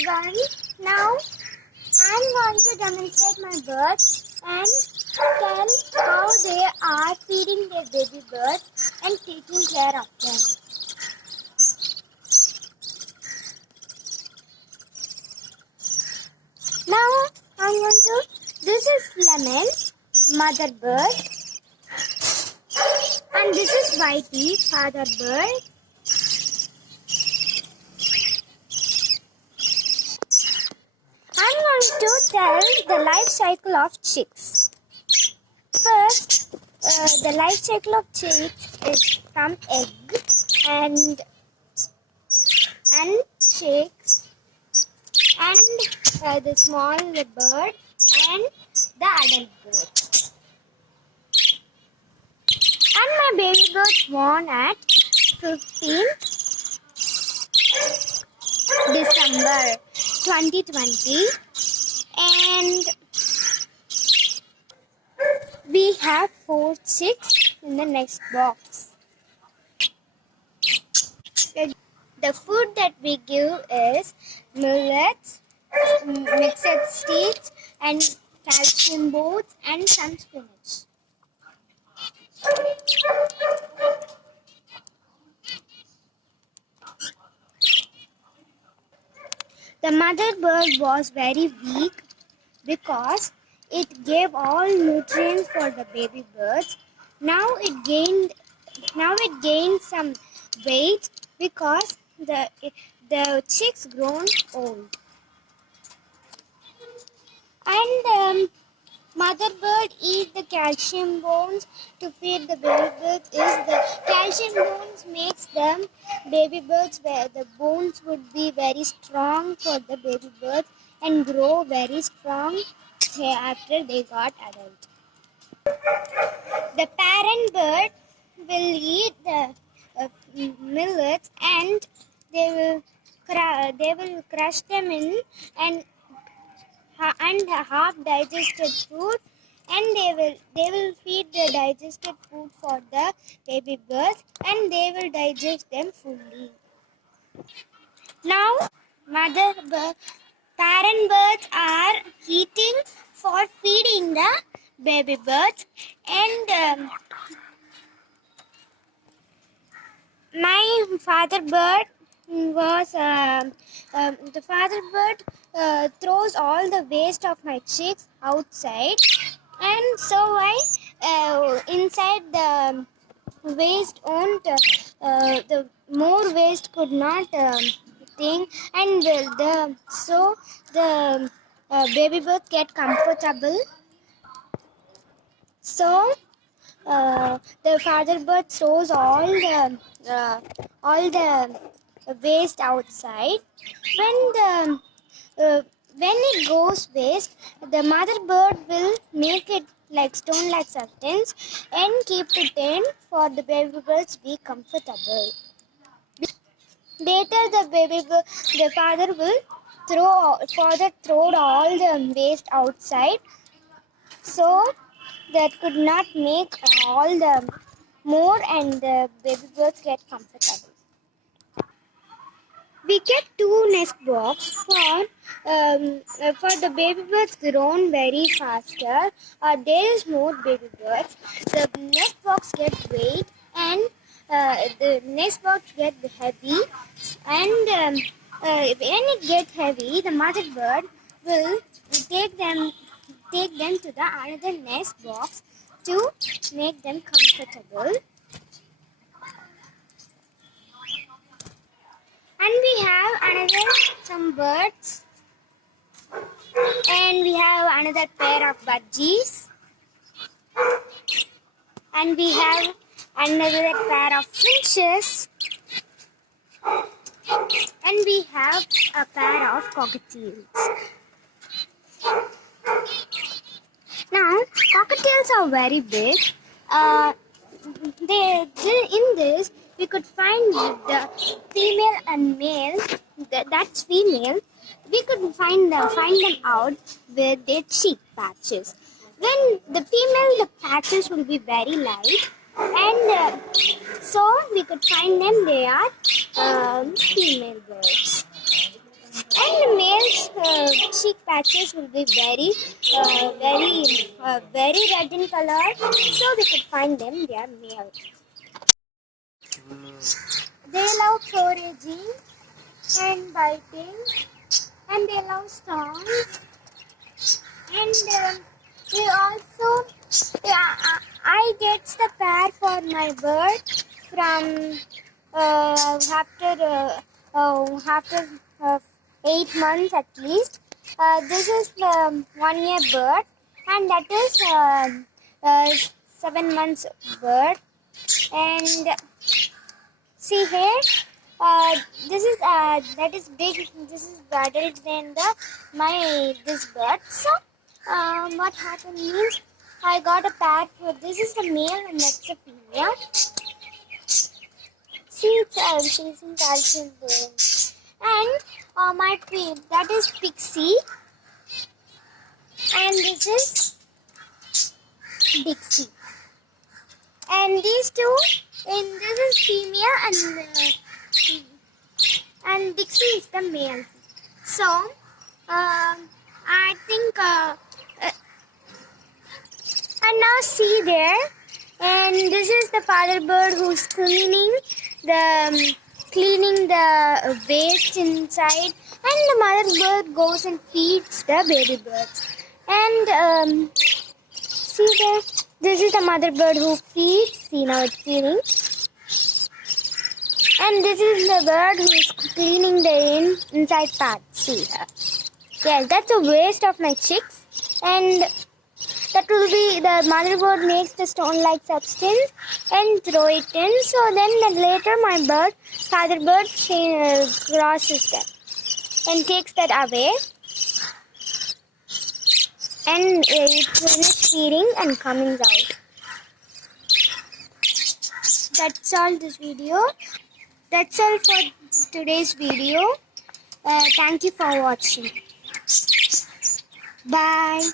everyone. Now I'm going to demonstrate my birds and tell how they are feeding their baby birds and taking care of them. Now I'm going to, this is Lemon, mother bird, and this is Whitey, father bird. I'm going to tell the life cycle of chicks. First, the life cycle of chicks is from egg and chicks and the small bird and the adult bird. And my baby birds born at 15th December 2020, and we have 4 chicks in the next box. The food that we give is millets, mixed seeds, and calcium boats, and some spinach. The mother bird was very weak because it gave all nutrients for the baby birds. Now it gained some weight because the chicks grown old. And mother bird eat the calcium bones to feed the baby birds. The calcium bones makes them baby birds where the bones would be very strong for the baby birds and grow very strong after they got adult. The parent bird will eat the millets and they will crush them in and half digested food, and they will feed the digested food for the baby birds and they will digest them fully. Now parent birds are eating for feeding the baby birds, and my father bird was the father bird throws all the waste of my chicks outside, and so I inside the waste won't the more waste could not thing, and so the baby birds get comfortable. So the father bird throws all the waste outside. When it goes waste, the mother bird will make it like stone-like substance and keep it in for the baby birds be comfortable. Later, the father will throw all the waste outside, so that could not make all the more and the baby birds get comfortable. We get 2 nest box for the baby birds grown very faster. There is more baby birds. The nest box get weight and the nest box get heavy, and when it gets heavy, the mother bird will take them to the another nest box to make them comfortable. And we have some birds, and we have another pair of budgies, and we have another pair of finches, and we have a pair of cockatiels. Now, cockatiels are very big. In this, we could find the female and male. That's female. We could find them out with their cheek patches. When the female, the patches will be very light, and so we could find them. They are female birds. And the male's cheek patches will be very red in color, so we could find them. They are male. They love foraging and biting, and they love songs. And we also, I get the pair for my bird from after 8 months at least. This is 1 year bird, and that is 7 months bird. And see here, this is that is big. This is adult than this bird. So what happened means I got a pair for this is the male and that's the female. See, it's chasing calcium bone. And my queen, that is Pixie, and this is Dixie. And these two, and this is female, and Dixie is the male. So, I think, and now see there, and this is the father bird who's cleaning the waste inside, and the mother bird goes and feeds the baby birds. And see there, this is the mother bird who feeds. See, now it's feeding. And this is the bird who is cleaning the inside part. See here. Yes, that's a waste of my chicks. And that will be, the mother bird makes the stone-like substance and throw it in. So then later my father bird crosses that and takes that away. And it's finished feeding and coming out. That's all this video. That's all for today's video. Thank you for watching. Bye.